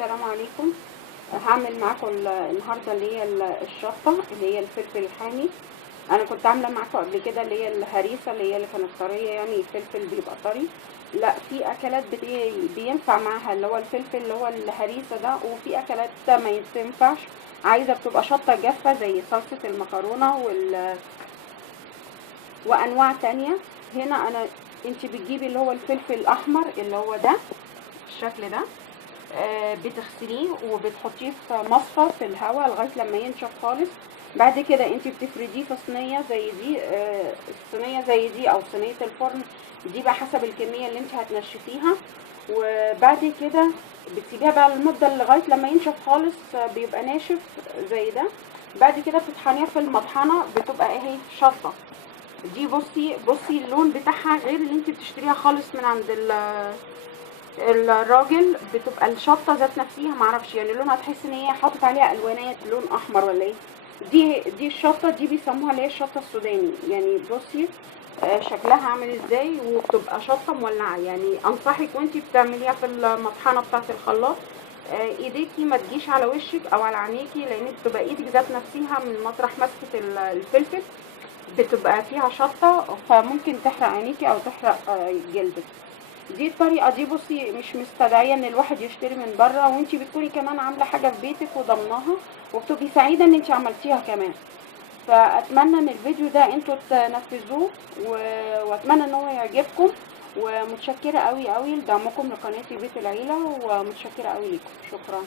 السلام عليكم. هعمل معاكم النهارده اللي هي الشطه اللي هي الفلفل الحامي. انا كنت عامله معاكم قبل كده اللي هي الهريسه اللي كانت طريه، يعني الفلفل بيبقى طري. لا، في اكلات بينفع معاها اللي هو الفلفل اللي هو الهريسه ده، وفي اكلات ما ينفعش، عايزه بتبقى شطه جافه زي صلصه المكرونه وانواع تانية. هنا انت بتجيبي اللي هو الفلفل الاحمر اللي هو ده الشكل ده، بتغسليه وبتحطيه في مصفى في الهواء لغايه لما ينشف خالص. بعد كده انت بتفرديه في صينيه زي دي، صينيه زي دي او صينيه الفرن دي بقى حسب الكميه اللي انت هتنشفيها. وبعد كده بتسيبيها بقى المده لغايه لما ينشف خالص، بيبقى ناشف زي ده. بعد كده بتطحنيها في المطحنه، بتبقى اهي شطه. دي بصي اللون بتاعها غير اللي انت بتشتريها خالص من عند الراجل. بتبقى الشطه ذات نفسها معرفش، يعني لونها تحس ان هي حاطط عليها الوانات لون احمر ولا ايه. دي الشطه دي بيسموها اللي هي الشطه السوداني. يعني بصي شكلها عامل ازاي، وبتبقى شطه مولعه. يعني انصحك وانتي بتعمليها في المطحنه بتاعه الخلاط، ايديكي ما تجيش على وشك او على عينيكي، لان بتبقى ايدك ذات نفسها من مطرح مسكه الفلفل بتبقى فيها شطه، فممكن تحرق عينيكي او تحرق جلدك. دي الطريقه دي بصي مش مستدعيه ان الواحد يشتري من بره، وانتي بتكوني كمان عامله حاجه في بيتك وضمناها، وبتبقي سعيده ان انتي عملتيها كمان. فاتمنى ان الفيديو ده انتوا تنفذوه واتمنى ان هو يعجبكم. ومتشكره قوي قوي لدعمكم لقناتي بيت العيله، ومتشكره قوي ليكم. شكرا.